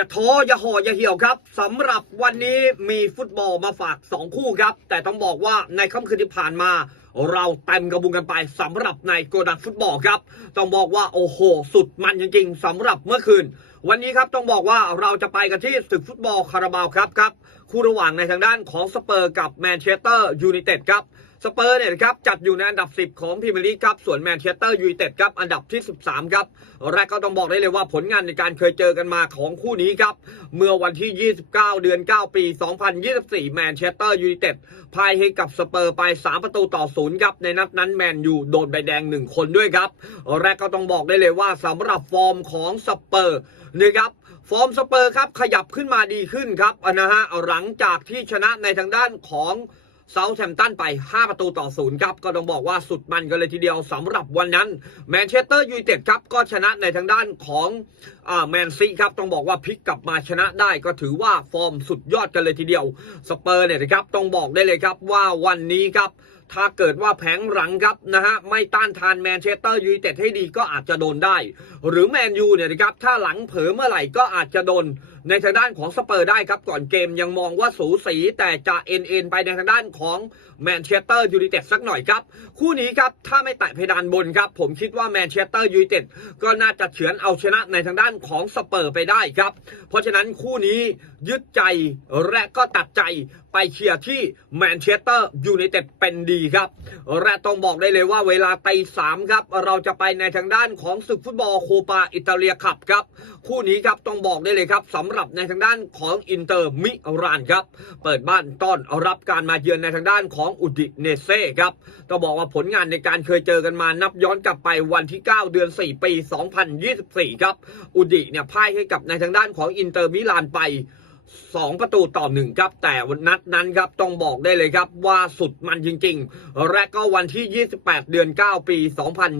่าท้ออย่าห่ออย่าเหี่ยวครับสำหรับวันนี้มีฟุตบอลมาฝาก 2 คู่ครับ แต่ต้องบอกว่าในค่ำคืนที่ผ่านมา เราเต็มกระบุงกันไปสำหรับในโกดังฟุตบอลครับ ต้องบอกว่าโอ้โห สุดมันจริงๆสำหรับเมื่อคืน วันนี้ครับต้องบอกว่าเราจะไปกันที่ศึกฟุตบอลคาราบาวครับครับคู่ระหว่างในทางด้านของสเปอร์กับแมนเชสเตอร์ยูไนเต็ดครับสเปอร์เนี่ยครับจัดอยู่ในอันดับ 10 ของพรีเมียร์ลีกครับส่วนแมนเชสเตอร์ยูไนเต็ดครับอันดับที่ 13 ครับและก็ต้องบอกได้เลยว่าผลงานในการเคยเจอกันมาของคู่นี้ครับ เมื่อวันที่ 29 เดือน 9 ปี 2024 แมนเชสเตอร์ยูไนเต็ดพ่ายให้กับสเปอร์ไป 3 ประตูต่อศูนย์ครับในนัดนั้นแมนยูโดนใบแดง 1 คนด้วยครับและก็ต้องบอกได้เลยว่าสำหรับฟอร์มของสเปอร์นะครับฟอร์มสเปอร์ครับขยับขึ้นมาดีขึ้นครับนะฮะหลังจากที่ชนะในทางด้านของเซาท์แฮมป์ตันไป 5 ประตูต่อศูนย์ครับ ก็ต้องบอกว่าสุดมันกันเลยทีเดียวสำหรับวันนั้นแมนเชสเตอร์ยูไนเต็ดครับ ก็ชนะในทางด้านของแมนซีครับ ต้องบอกว่าพลิกกลับมาชนะได้ก็ถือว่าฟอร์มสุดยอดกันเลยทีเดียว สเปอร์เนี่ยนะครับ ต้องบอกได้เลยครับว่าวันนี้ครับ ถ้าเกิดว่าแผงหลังครับนะฮะไม่ต้านทานแมนเชสเตอร์ยูไนเต็ดให้ดีก็อาจจะโดนได้ หรือแมนยูเนี่ยนะครับถ้าหลังเผลอเมื่อไหร่ก็อาจจะโดน ในทางด้านของสเปอร์ได้ครับก่อนเกมยังมองว่าสูสีแต่จะเอ็นเอ็นไปในทางด้านของแมนเชสเตอร์ยูไนเต็ดสักหน่อยครับ คู่นี้ครับถ้าไม่แตะเพดานบนครับ ผมคิดว่าแมนเชสเตอร์ยูไนเต็ดก็น่าจะเฉือนเอาชนะในทางด้านของสเปอร์ไปได้ครับ เพราะฉะนั้นคู่นี้ยึดใจและก็ตัดใจไปเชียร์ที่แมนเชสเตอร์ยูไนเต็ดเป็นดีครับ และต้องบอกได้เลยว่าเวลาตีสามครับ เราจะไปในทางด้านของศึกฟุตบอลโคปาอิตาเลียคัพครับ คู่นี้ครับต้องบอกได้เลยครับสำหรับในทางด้านของอินเตอร์มิรานครับ เปิดบ้านต้อนรับการมาเยือนในทางด้านของอุดิเนเซ่ครับต้องบอกว่าผลงานในการเคยเจอกันมานับย้อนกลับไปวันที่ 9 เดือน 4 ปี 2024 ครับ อุดิเนี่ยพ่ายให้กับในทางด้านของอินเตอร์มิลานไป 2 ประตูต่อหนึ่งครับ แต่วันนัดนั้นครับต้องบอกได้เลยครับว่าสุดมันจริง ๆ และก็วันที่ 28 เดือน 9 ปี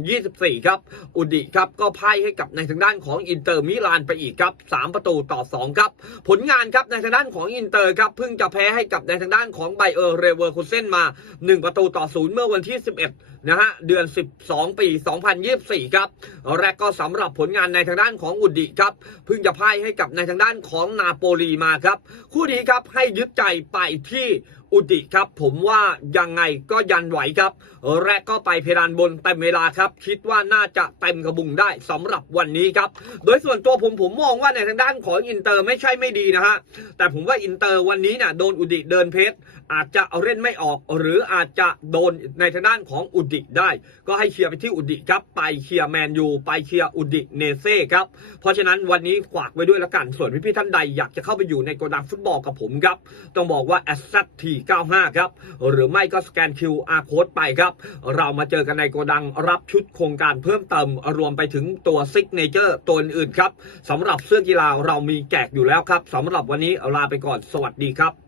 2024 ครับ อุดิครับก็พ่ายให้กับในทางด้านของอินเตอร์มิลานไปอีกครับ 3 ประตูต่อ 2 ครับ ผลงานครับในทางด้านของอินเตอร์ครับเพิ่งจะแพ้ให้กับในทางด้านของไบเออร์เรเวอร์คุเซนมา 1 ประตูต่อศูนย์เมื่อวันที่ 11นะฮะเดือน 12 ปี 2024 ครับและก็สำหรับผลงานในทางด้านของอุดิครับเพิ่งจะพ่ายให้กับในทางด้านของนาโปลีมาครับ คู่นี้ครับให้ยึดใจไปที่ อุดิครับ ผมว่ายังไงก็ยันไหวครับ และก็ไปเพดานบนเต็มเวลาครับ คิดว่าน่าจะเต็มกระบุงได้สำหรับวันนี้ครับ โดยส่วนตัวผมผมมองว่าในทางด้านของอินเตอร์ไม่ใช่ไม่ดีนะฮะแต่ผมว่าอินเตอร์วันนี้เนี่ยโดนอุดิเดินเพชรอาจจะเอาเล่นไม่ออก หรืออาจจะโดนในทางด้านของอุดิได้ ก็ให้เชียร์ไปที่อุดิครับ ไปเชียร์แมนยูไปเชียร์อุดิเนเซ่ครับ เพราะฉะนั้นวันนี้ฝากไว้ด้วยละกันส่วนพี่ๆท่านใดอยากจะเข้าไปอยู่ในโกดังฟุตบอลกับผมครับ ต้องบอกว่า a s s t 495 ครับ หรือไม่ก็สแกน QR code ไปครับ เรามาเจอกันในโกดังรับชุดโครงการเพิ่มเติม รวมไปถึงตัวซิกเนเจอร์ตัวอื่นครับสำหรับเสื้อกีฬาเรามีแจกอยู่แล้วครับสำหรับวันนี้ลาไปก่อนสวัสดีครับ